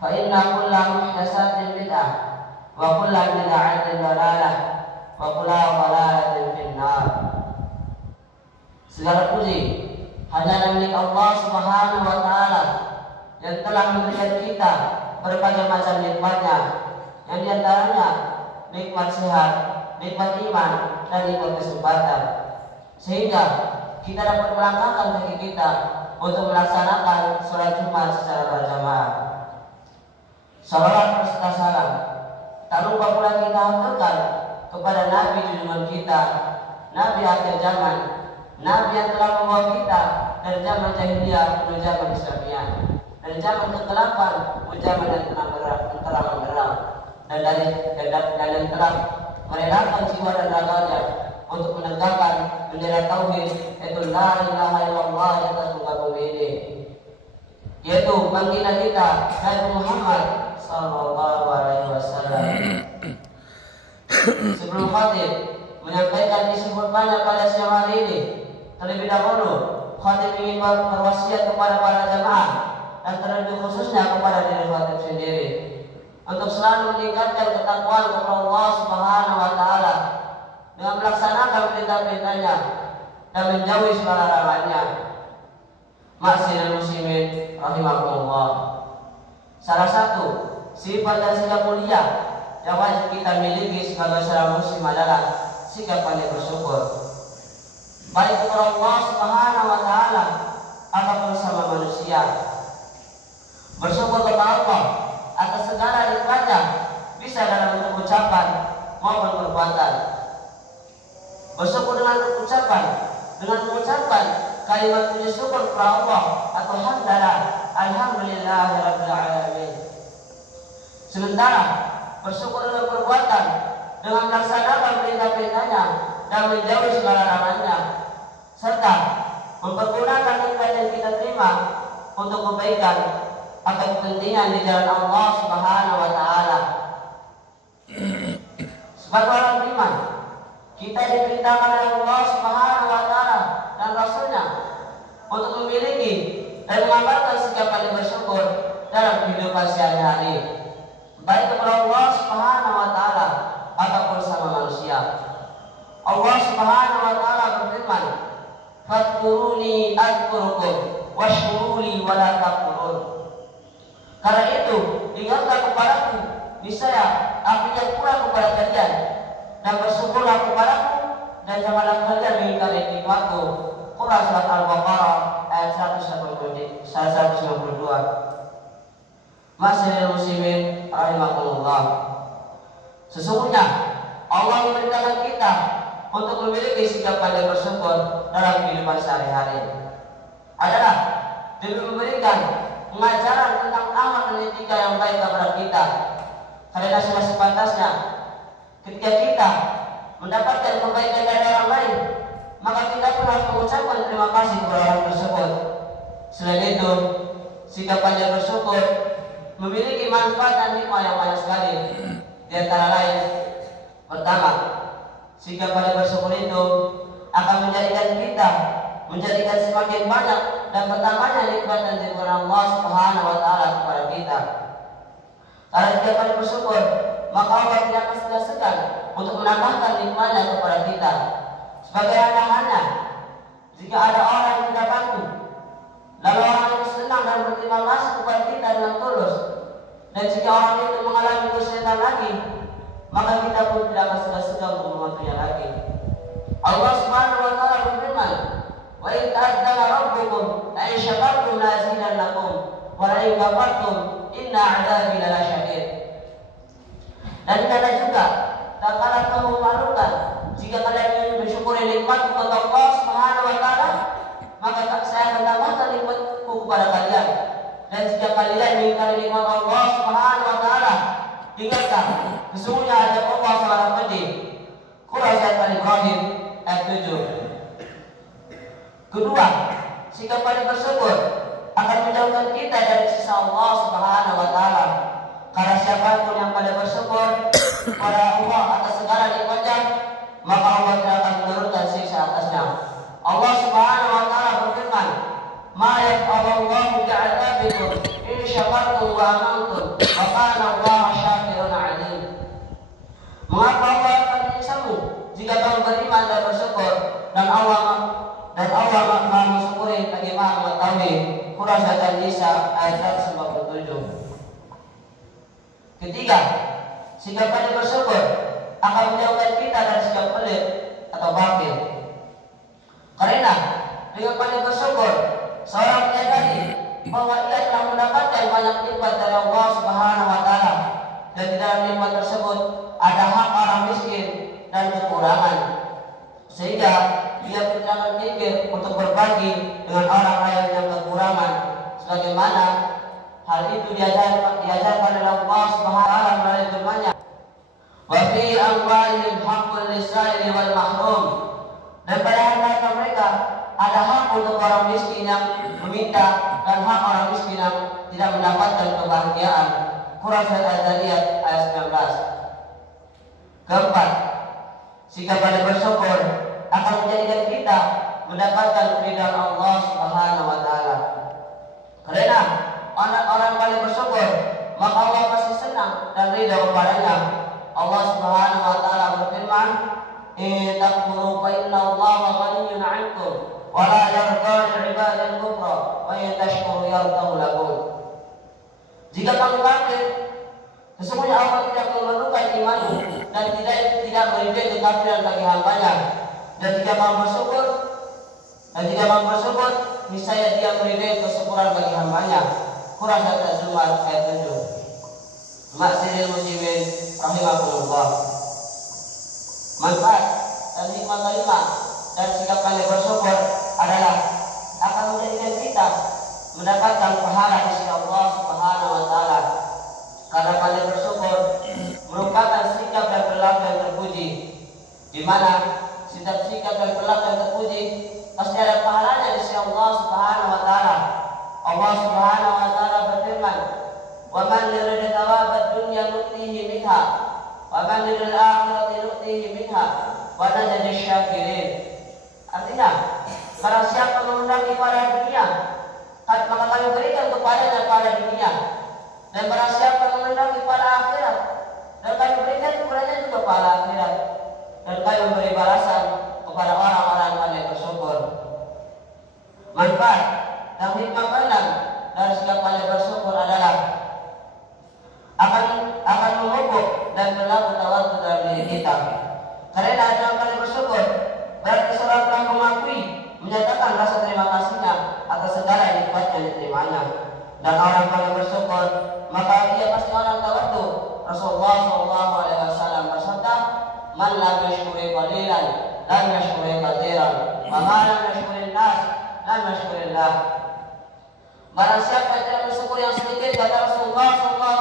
fa inna kulla muhdatsatin bid'ah wa kulla bid'atin dhalalah wa kulla dhalalatin finnar. Segala puji hanya milik Allah Subhanahu wa taala yang telah memberikan kita berbagai macam nikmatnya, yang diantaranya nikmat sehat, nikmat iman, dan nikmat kesempatan, sehingga kita dapat melangkahkan kaki kita untuk melaksanakan sholat Jumat secara berjamaah. Salawat serta salam tak lupa pula kita haturkan kepada Nabi junjungan kita, Nabi akhir zaman, Nabi yang telah membawa kita dari zaman jahiliyah menuju zaman Islamiyah, dari zaman kegelapan menuju zaman yang terang benderang, dan yang telah merelakan jiwa dan raganya untuk menegakkan bendera tauhid, yaitu la ilaha illallah yang tertunggal ini, yaitu panggilan kita Nabi Muhammad sallallahu alaihi wasallam. Sebelum khatib menyampaikan isi khutbahnya pada siang hari ini, terlebih dahulu khatib ingin berwasiat kepada para jamaah dan terlebih khususnya kepada diri khatib sendiri untuk selalu meningkatkan ketakwaan kepada Allah Subhanahu wa taala dengan melaksanakan perintah-perintahnya dan menjauhi segala larangannya. Ma'asyiral muslimin rahimakumullah. Salah satu sifat dan sikap mulia yang wajib kita miliki sebagai seorang muslim adalah sikap pandai bersyukur, baik kepada Allah Subhanahu wa taala ataupun sama manusia. Bersyukur kepada Allah atas segala nikmatnya, bisa dalam bentuk ucapan maupun perbuatan. Bersyukur dengan ucapan, dengan mengucapkan kalimat puji syukur kepada Allah atau hamdalah, alhamdulillahirabbil alamin. Sementara bersyukur dengan perbuatan, dengan melaksanakan perintah-perintahnya dan menjauhi segala larangannya, serta mempergunakan nikmat yang kita terima untuk kebaikan atau kepentingan di jalan Allah Subhanahu wa taala. Sebagai orang beriman, kita diperintahkan oleh Allah Subhanahu wa taala dan Rasulnya untuk memiliki dan mengamalkan sikap pandai bersyukur dalam kehidupan sehari-hari, baik kepada Allah Subhanahu wa taala ataupun sama manusia. Allah Subhanahu wa taala berfirman, "Fadhkuruni adzkurukum washkuruli wa la takfurun." Karena itu, ingatlah kepadaku, niscaya aku yang kurang kepada kalian, dan bersyukurlah kepadaku, dan janganlah kalian mengingkari nikmatku. Quran surat Al-Baqarah ayat 192. Ma'asyiral muslimin rahimakumullah. Sesungguhnya Allah memerintahkan kita untuk memiliki sikap pandai bersyukur dalam kehidupan sehari-hari adalah demi memberikan pengajaran tentang amal dan etika yang baik kepada kita. Karena sudah sepantasnya ketika kita mendapatkan kebaikan dari orang lain, maka kita pun harus mengucapkan terima kasih kepada orang tersebut. Selain itu, sikap pandai bersyukur memiliki manfaat dan hikmah yang banyak sekali. Di antara lain, pertama, sikap pandai bersyukur itu akan menjadikan semakin banyak dan bertambahnya nikmat dan dikurang Allah Subhanahu wa taala kepada kita. Karena jika pandai bersyukur, maka Allah tidak akan segan-segan untuk menambahkan nikmatnya kepada kita. Sebagai halnya jika ada orang yang kita bantu, lalu orang itu senang dan berterima kasih kepada kita dengan tulus, dan jika orang itu mengalami kesulitan lagi, maka kita pun tidak akan segan-segan untuk membantunya lagi. Allah Subhanahu wa taala berfirman, "Wa in ta'adzana rabbukum la in syakartum la azidannakum wa la in kafartum inna 'adzabi lasyadid." Dan kata juga, tak kalah kamu memalukan jika kalian ingin bersyukuri nikmat kepada Allah Subhanahu wa taala, maka saya akan tambahkan nikmatku kepada kalian. Dan jika kalian mengingkari nikmat Allah Subhanahu wa taala, ingatlah sesungguhnya azab Allah sangat pedih. Quran surat Al-Ibrahim ayat 7. Kedua, sikap pandai bersyukur akan menjauhkan kita dari siksa Allah Subhanahu wa taala. Karena siapapun yang pandai bersyukur kepada Allah atas segala nikmatnya, maka Allah tidak akan menurunkan siksa atasnya. Allah Subhanahu wa taala berfirman, "Ma yaf'alullahu bi'adabikum in syakartum wa wa amantum wa kana Allahu syakirun alim. Mengapa Allah akan menyisamu jika kamu beriman dan bersyukur, dan Allah Maha mensyukuri lagi Maha mengetahui. Quran Surat An-Nisa ayat 197. Ketiga, sikap pandai bersyukur akan menjauhkan kita dari sikap pelit atau bakhil. Karena dengan pandai bersyukur, seorang menyadari bahwa ia telah mendapatkan banyak nikmat dari Allah Subhanahu wa Ta'ala, dan di dalam nikmat tersebut ada hak orang miskin dan kekurangan, sehingga dia berjalan pikir untuk berbagi dengan orang lain yang kekurangan, sebagaimana hal itu diajarkan oleh Allah Subhanahu wa Ta'ala melalui firman-Nya, wa fi amwalihim haqqul lis-sa'ili wal mahrum. Dan pada harta mereka ada hak untuk orang miskin yang meminta dan hak orang miskin yang tidak mendapatkan kebahagiaan. Quran Surat Al-Zariyat ayat 19. Keempat, sikap pandai bersyukur akan menjadikan kita mendapatkan keridhaan Allah Subhanahu wa Ta'ala. Karena orang paling bersyukur, maka Allah pasti senang dan ridha kepadanya. Allah Subhanahu wa Ta'ala berfirman, "In takfuru fa inna Allaha ghaniyyun 'ankum wa la yarda li 'ibadihi al-kufra wa in tashkuru yardahu lakum." Jika kamu kafir, sesungguhnya Allah tidak memerlukan imanmu dan tidak meridai kekafiran bagi hamba-Nya. Dan jika kamu bersyukur, niscaya Dia meridai kesyukuran bagi hamba-Nya. Quran Surat Az-Zumar ayat 7. Ma'asyiral muslimin rahimakumullah. Manfaat dan hikmah kelima dan sikap pandai bersyukur adalah akan menjadikan kita mendapatkan pahala di sisi Allah Subhanahu wa Ta'ala. Karena pandai bersyukur merupakan sikap dan perilaku yang terpuji, di mana sikap dan perilaku yang terpuji pasti ada pahalanya di sisi Allah Subhanahu wa Ta'ala. Allah Subhanahu wa Ta'ala berfirman, "Wa man yuridu thawabad dunya nu'tihi minha wa man yuridu al-akhirati nu'tihi minha wa najzi syakirin." Artinya, barang siapa mengendangi pada dunia, maka kami berikan kepadanya pada dunia. Dan barang siapa mengendangi pada akhirat, dan kami berikan kepadanya juga pada akhirat. Dan kami memberi balasan kepada orang-orang yang bersyukur. Manfaat dan hikmah keenam dari sikap pandai bersyukur adalah akan memupuk dan berlaku tawadhu dalam diri kita. Karena dengan pandai bersyukur berarti seorang telah mengakui, menyatakan rasa terima kasihnya atas segala nikmat yang diterimanya. Dan orang pandai bersyukur, maka dia pasti orang tawadhu. Rasulullah SAW bersabda, "Man lam yashkuri qalilan lam yashkuri katsiran, wa man lam yashkuri nas lam yashkurillah." Barang siapa yang tidak bersyukur yang sedikit, kata Rasulullah SAW,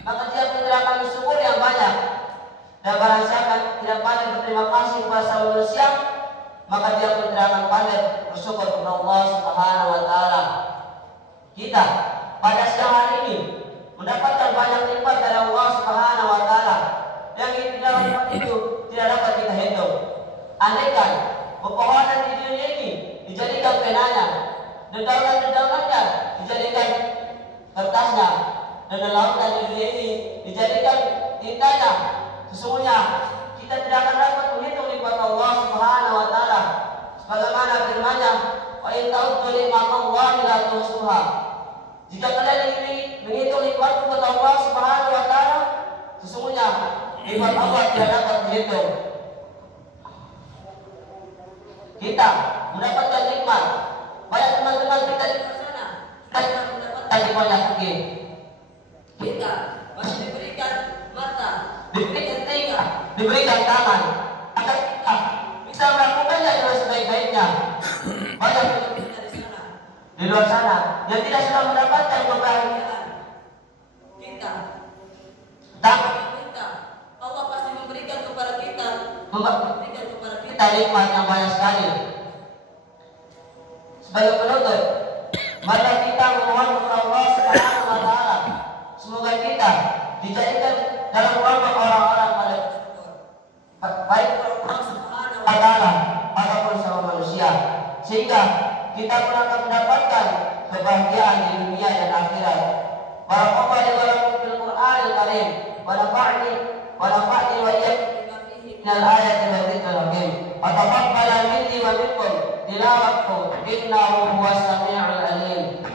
maka dia tidak akan bersyukur yang banyak. Dan barang siapa yang tidak pandai berterima kasih kepada sama manusia, maka dia pun tidak akan pandai bersyukur kepada Allah Subhanahu wa Ta'ala. Kita pada siang hari ini mendapatkan banyak nikmat dari Allah Subhanahu wa Ta'ala yang di dalam nikmat itu tidak dapat kita hitung. Andaikan pepohonan di dunia ini dijadikan penanya, dedaunan-dedaulannya dijadikan kertasnya, dan lautan di dunia ini dijadikan tintanya, sesungguhnya kita tidak akan dapat menghitung nikmat Allah Subhanahu wa Ta'ala. Sebagaimana firman-Nya, "Wa in ta'uddu ni'matallahi la tuhsuha." Jika kalian ingin menghitung nikmat kepada Allah Subhanahu wa Ta'ala, sesungguhnya nikmat Allah tidak dapat dihitung. Kita mendapatkan nikmat. Banyak teman-teman kita di sana kita mendapatkan nikmat yang tinggi. Kita masih diberikan mata, diberikan telinga, diberikan tangan, agar kita bisa melakukannya dengan sebaik-baiknya. Banyak kita di sana, di luar sana yang tidak sudah mendapatkan kebahagiaan. Kita Allah pasti memberikan kepada kita nikmat yang banyak sekali. Sebagai penutup, mari kita memohon kepada Allah Subhanahu wa Ta'ala, semoga kita dijadikan dalam kelompok orang-orang baik Allah Subhanahu wa Ta'ala ataupun sama manusia, sehingga kita pun akan mendapatkan kebahagiaan di dunia dan akhirat. العليم ونفعني وإياكم من الآية والذكر الحكيم وتقبل مني ومنكم تلاوته إنه هو السميع العليم.